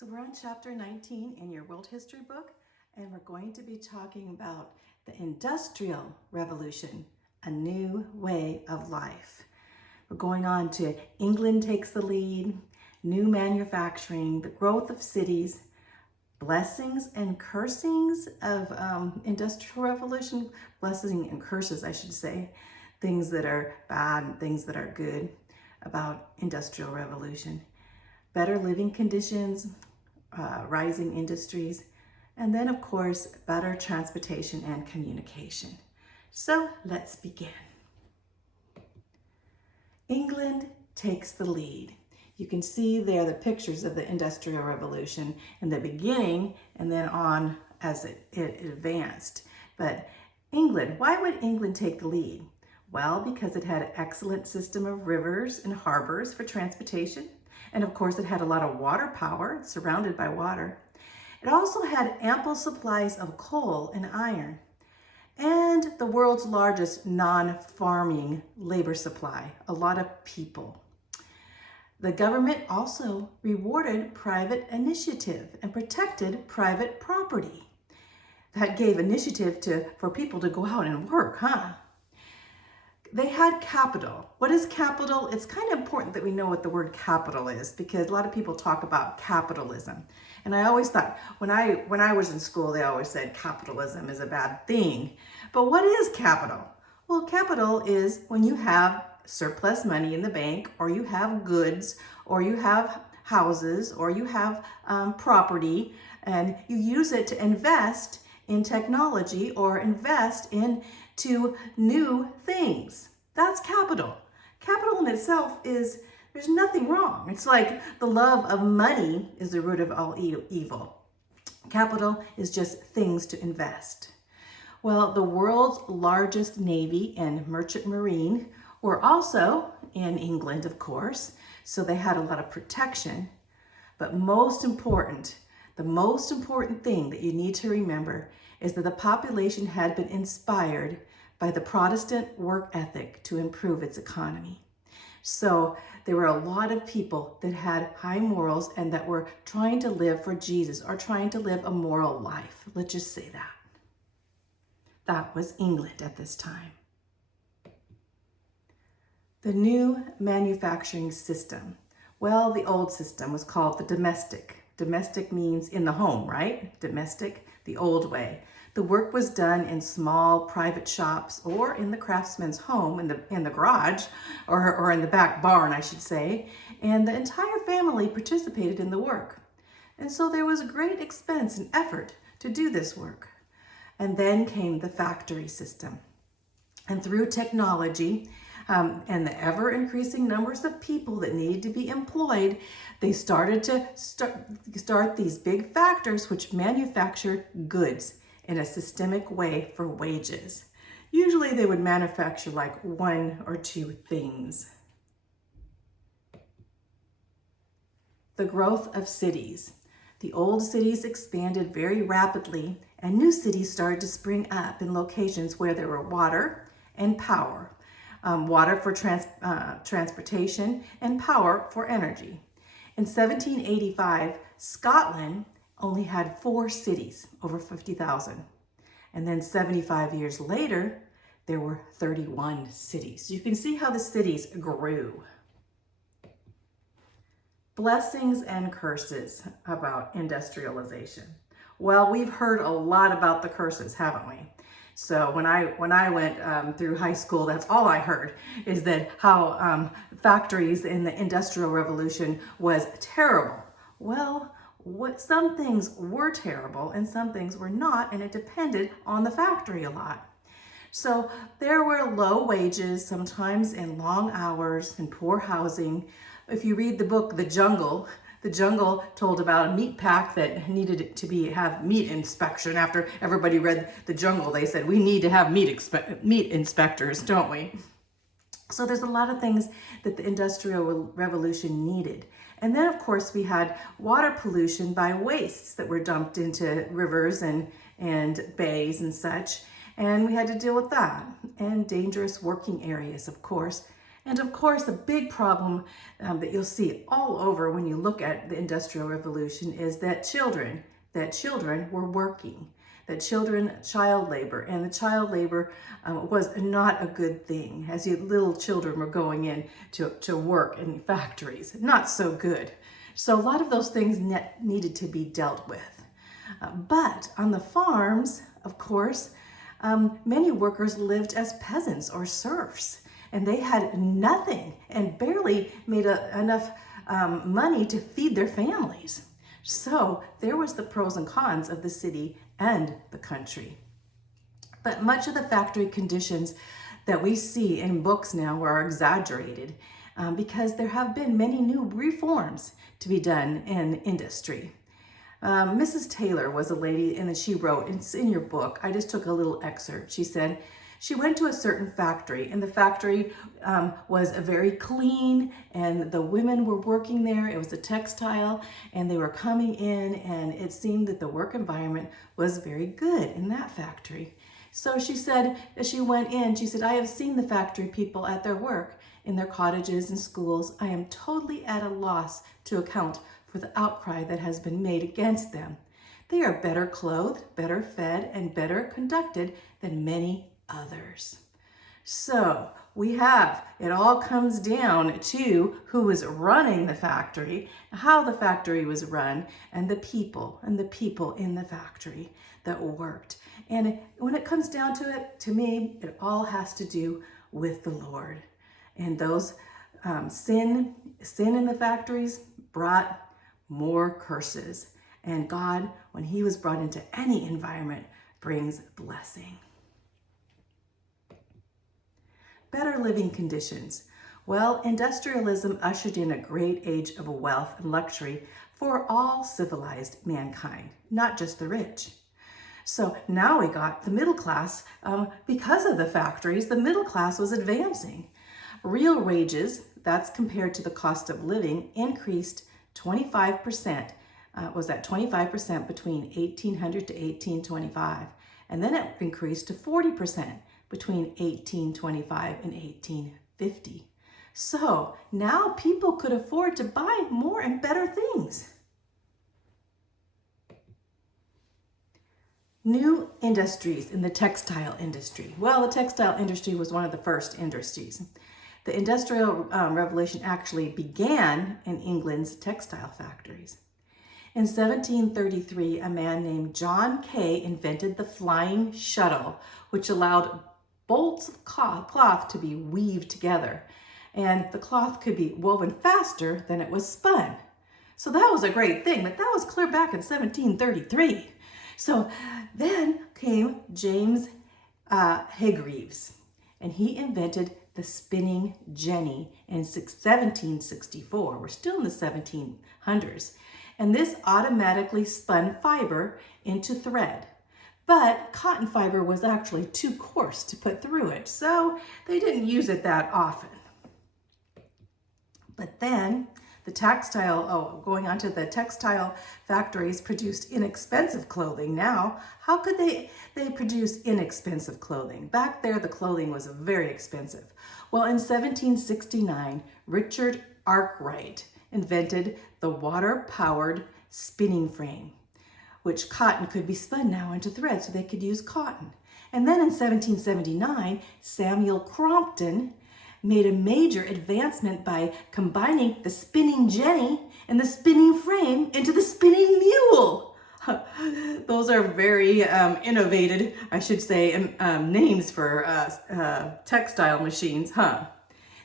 So we're on chapter 19 in your world history book, and we're going to be talking about the Industrial Revolution, a new way of life. We're going on to England takes the lead, new manufacturing, the growth of cities, blessings and cursings of Industrial Revolution, blessings and curses, I should say, things that are bad and things that are good about Industrial Revolution. Better living conditions, rising industries, and then of course, better transportation and communication. So let's begin. England takes the lead. You can see there the pictures of the Industrial Revolution in the beginning and then on as it advanced. But England, why would England take the lead? Well, because it had an excellent system of rivers and harbors for transportation. And of course, it had a lot of water power, surrounded by water. It also had ample supplies of coal and iron, and the world's largest non-farming labor supply, a lot of people. The government also rewarded private initiative and protected private property. That gave initiative for people to go out and work, huh? They had capital. What is capital? It's kind of important that we know what the word capital is, because a lot of people talk about capitalism. And I always thought, when I was in school, they always said capitalism is a bad thing. But what is capital? Well, capital is when you have surplus money in the bank, or you have goods, or you have houses, or you have property, and you use it to invest in technology or invest into new things. That's capital. Capital in itself is, there's nothing wrong. It's like the love of money is the root of all evil. Capital is just things to invest. Well, the world's largest navy and merchant marine were also in England, of course, so they had a lot of protection. But most important, the most important thing that you need to remember is that the population had been inspired by the Protestant work ethic to improve its economy. So there were a lot of people that had high morals and that were trying to live for Jesus, or trying to live a moral life. Let's just say that. That was England at this time. The new manufacturing system. Well, the old system was called the domestic. Domestic means in the home, right? Domestic, the old way. The work was done in small private shops, or in the craftsman's home, in the garage, or in the back barn, I should say. And the entire family participated in the work. And so there was great expense and effort to do this work. And then came the factory system. And through technology, and the ever-increasing numbers of people that needed to be employed, they started to start these big factories which manufactured goods in a systemic way for wages. Usually they would manufacture like one or two things. The growth of cities. The old cities expanded very rapidly, and new cities started to spring up in locations where there were water and power. Water for transportation and power for energy. In 1785, Scotland only had 4 cities, over 50,000. And then 75 years later, there were 31 cities. You can see how the cities grew. Blessings and curses about industrialization. Well, we've heard a lot about the curses, haven't we? So when I went through high school, that's all I heard, is that how factories in the Industrial Revolution was terrible. Well, some things were terrible and some things were not, and it depended on the factory a lot. So there were low wages, sometimes in long hours, and poor housing. If you read the book, The Jungle told about a meat pack that needed to have meat inspection. After everybody read The Jungle, they said, we need to have meat inspectors, don't we? So there's a lot of things that the Industrial Revolution needed. And then, of course, we had water pollution by wastes that were dumped into rivers and bays and such. And we had to deal with that. And dangerous working areas, of course. And of course, a big problem that you'll see all over when you look at the Industrial Revolution is that children were working, that child labor, and the child labor was not a good thing. As little children were going in to work in factories, not so good. So a lot of those things needed to be dealt with. But on the farms, of course, many workers lived as peasants or serfs, and they had nothing and barely made enough money to feed their families. So there was the pros and cons of the city and the country. But much of the factory conditions that we see in books now are exaggerated because there have been many new reforms to be done in industry. Mrs. Taylor was a lady, and she wrote, it's in your book, I just took a little excerpt. She said, she went to a certain factory, and the factory was very clean, and the women were working there. It was a textile, and they were coming in, and it seemed that the work environment was very good in that factory. So she said, as she went in, she said, I have seen the factory people at their work, in their cottages and schools. I am totally at a loss to account for the outcry that has been made against them. They are better clothed, better fed, and better conducted than many others. So it all comes down to who was running the factory, how the factory was run, and the people in the factory that worked. And when it comes down to it, to me, it all has to do with the Lord. And those sin in the factories brought more curses. And God, when he was brought into any environment, brings blessing. Better living conditions. Well, industrialism ushered in a great age of wealth and luxury for all civilized mankind, not just the rich. So now we got the middle class. Because of the factories, the middle class was advancing. Real wages, that's compared to the cost of living, increased 25%, was at 25% between 1800 to 1825. And then it increased to 40% between 1825 and 1850. So now people could afford to buy more and better things. New industries in the textile industry. Well, the textile industry was one of the first industries. The Industrial Revolution actually began in England's textile factories. In 1733, a man named John Kay invented the flying shuttle, which allowed bolts of cloth to be weaved together, and the cloth could be woven faster than it was spun. So that was a great thing, but that was clear back in 1733. So then came James Hargreaves, and he invented the spinning jenny in 1764. We're still in the 1700s. And this automatically spun fiber into thread. But cotton fiber was actually too coarse to put through it, so they didn't use it that often. But then going on to the textile factories produced inexpensive clothing. Now, how could they produce inexpensive clothing? Back there, the clothing was very expensive. Well, in 1769, Richard Arkwright invented the water-powered spinning frame, which cotton could be spun now into thread so they could use cotton. And then in 1779, Samuel Crompton made a major advancement by combining the spinning jenny and the spinning frame into the spinning mule. Those are very innovative, I should say, names for textile machines, huh?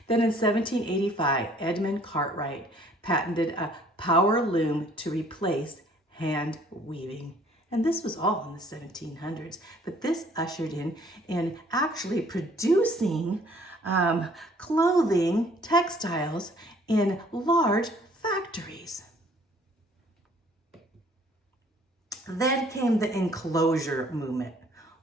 Then in 1785, Edmund Cartwright patented a power loom to replace hand weaving. And this was all in the 1700s, but this ushered in actually producing clothing, textiles in large factories. Then came the enclosure movement.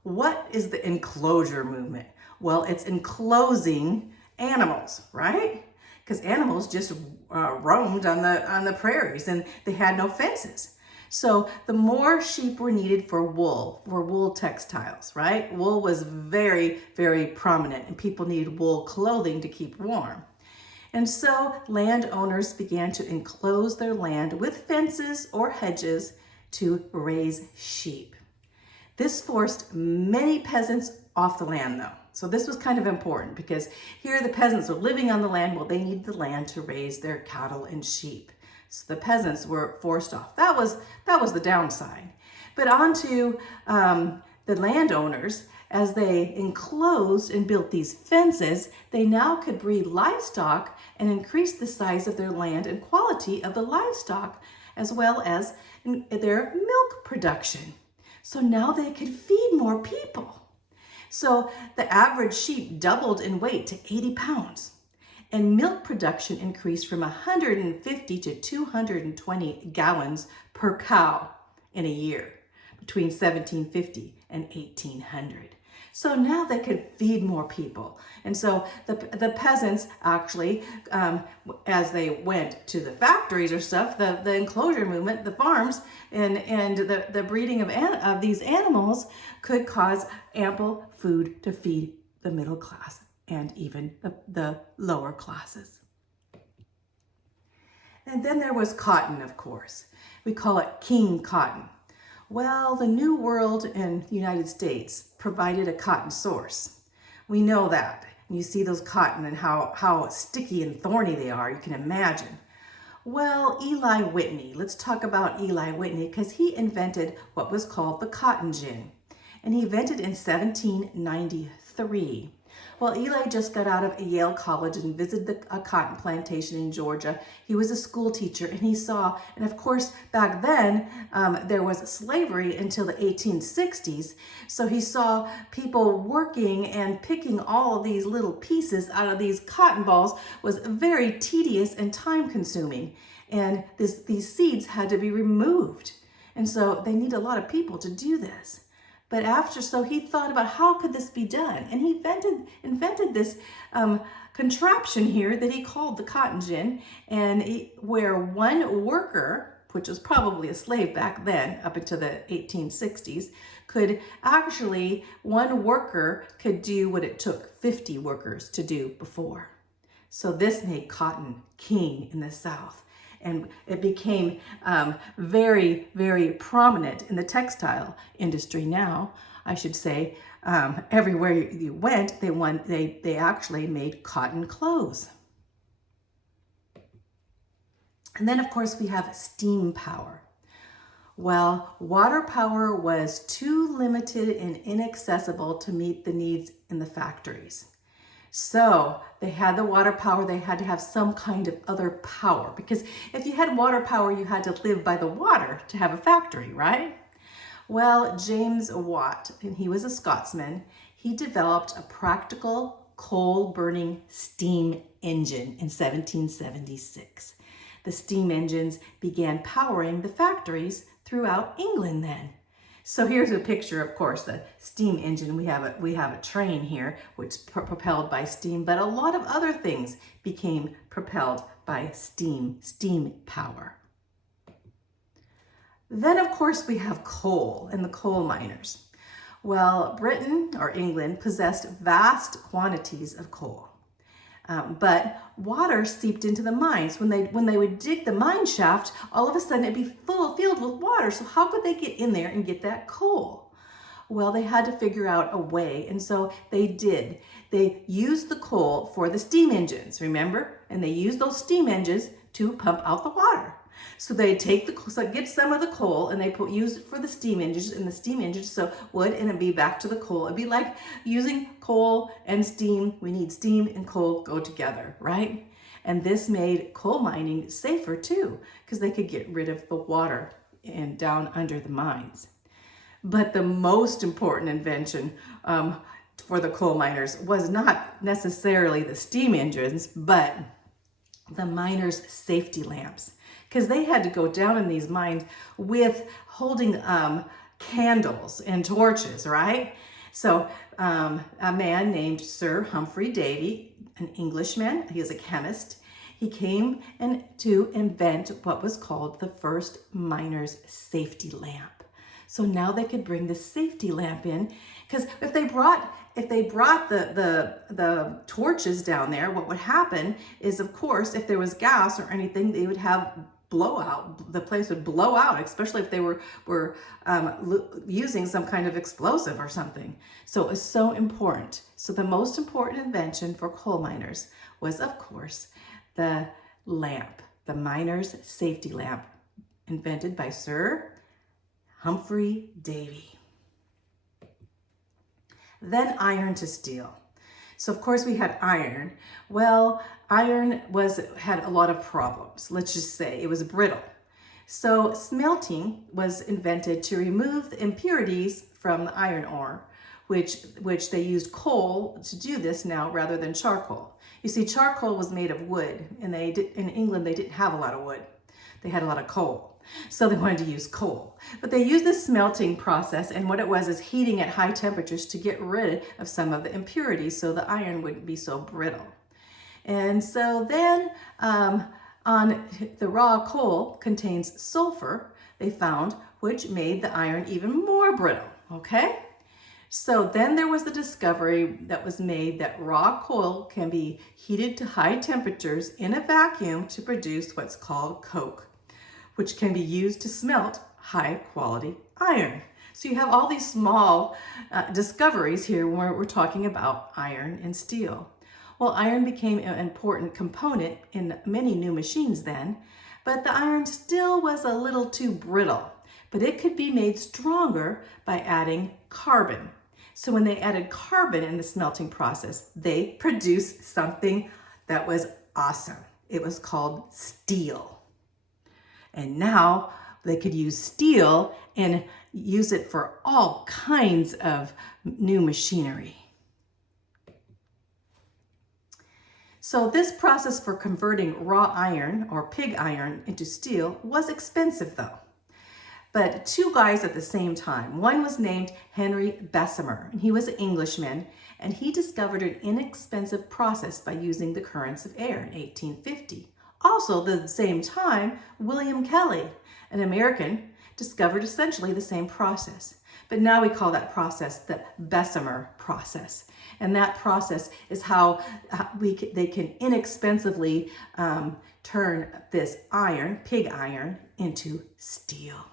What is the enclosure movement? Well, it's enclosing animals, right? Because animals just roamed on the prairies and they had no fences. So the more sheep were needed for wool textiles, right? Wool was very, very prominent, and people needed wool clothing to keep warm. And so landowners began to enclose their land with fences or hedges to raise sheep. This forced many peasants off the land though. So this was kind of important because here the peasants were living on the land. Well, they needed the land to raise their cattle and sheep. So the peasants were forced off. That was the downside. But on to the landowners, as they enclosed and built these fences, they now could breed livestock and increase the size of their land and quality of the livestock, as well as their milk production. So now they could feed more people. So the average sheep doubled in weight to 80 pounds. And milk production increased from 150 to 220 gallons per cow in a year between 1750 and 1800. So now they could feed more people. And so the peasants actually, as they went to the factories or stuff, the enclosure movement, the farms, and the breeding of these animals could cause ample food to feed the middle class and even the lower classes. And then there was cotton, of course. We call it king cotton. Well, the New World and the United States provided a cotton source. We know that. And you see those cotton and how sticky and thorny they are, you can imagine. Well, Eli Whitney, let's talk about Eli Whitney because he invented what was called the cotton gin. And he invented in 1793. Well, Eli just got out of Yale College and visited a cotton plantation in Georgia. He was a school teacher and he saw, and of course back then there was slavery until the 1860s. So he saw people working and picking all of these little pieces out of these cotton balls was very tedious and time consuming. And these seeds had to be removed. And so they need a lot of people to do this. But so he thought about how could this be done? And he invented this contraption here that he called the cotton gin, and where one worker, which was probably a slave back then up until the 1860s, one worker could do what it took 50 workers to do before. So this made cotton king in the South. And it became very, very prominent in the textile industry now. I should say, everywhere you went, they actually made cotton clothes. And then, of course, we have steam power. Well, water power was too limited and inaccessible to meet the needs in the factories. So they had the water power, they had to have some kind of other power, because if you had water power, you had to live by the water to have a factory, right? Well, James Watt, and he was a Scotsman, he developed a practical coal-burning steam engine in 1776. The steam engines began powering the factories throughout England then. So here's a picture, of course, the steam engine. We have a train here, which is propelled by steam, but a lot of other things became propelled by steam power. Then, of course, we have coal and the coal miners. Well, Britain or England possessed vast quantities of coal. But water seeped into the mines. When they would dig the mine shaft, all of a sudden it'd be filled with water. So how could they get in there and get that coal? Well, they had to figure out a way, and so they did. They used the coal for the steam engines, remember? And they used those steam engines to pump out the water. So they get some of the coal and they use it for the steam engines, and the steam engines would, and it'd be back to the coal. It'd be like using coal and steam. We need steam and coal go together, right? And this made coal mining safer too, because they could get rid of the water and down under the mines. But the most important invention for the coal miners was not necessarily the steam engines, but the miners' safety lamps. Because they had to go down in these mines with holding candles and torches, right? So a man named Sir Humphrey Davy, an Englishman, he was a chemist, he came to invent what was called the first miner's safety lamp. So now they could bring the safety lamp in, because if they brought the torches down there, what would happen is, of course, if there was gas or anything, they would have blowout. The place would blow out, especially if they were using some kind of explosive or something. So it was so important. So the most important invention for coal miners was, of course, the lamp, the miner's safety lamp, invented by Sir Humphrey Davy. Then iron to steel. So of course we had iron. Well, iron had a lot of problems. Let's just say it was brittle. So smelting was invented to remove the impurities from the iron ore, which they used coal to do this now rather than charcoal. You see, charcoal was made of wood, and in England they didn't have a lot of wood. They had a lot of coal. So they wanted to use coal. But they used the smelting process, and what it was is heating at high temperatures to get rid of some of the impurities so the iron wouldn't be so brittle. And so then on the raw coal contains sulfur, they found, which made the iron even more brittle, okay? So then there was the discovery that was made that raw coal can be heated to high temperatures in a vacuum to produce what's called coke, which can be used to smelt high quality iron. So you have all these small discoveries here when we're talking about iron and steel. Well, iron became an important component in many new machines then, but the iron still was a little too brittle, but it could be made stronger by adding carbon. So when they added carbon in the smelting process, they produced something that was awesome. It was called steel. And now they could use steel and use it for all kinds of new machinery. So this process for converting raw iron or pig iron into steel was expensive though. But two guys at the same time. One was named Henry Bessemer, and he was an Englishman, and he discovered an inexpensive process by using the currents of air in 1850. Also, at the same time, William Kelly, an American, discovered essentially the same process. But now we call that process the Bessemer process. And that process is how they can inexpensively turn this iron, pig iron, into steel.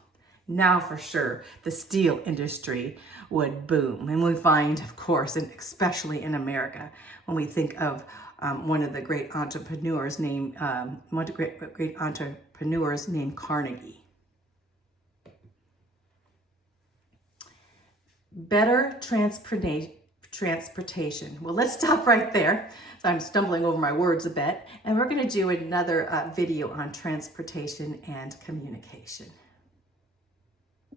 Now for sure, the steel industry would boom. And we find, of course, and especially in America, when we think of one of the great entrepreneurs named Carnegie. Better transportation. Well, let's stop right there. So I'm stumbling over my words a bit, and we're going to do another video on transportation and communication.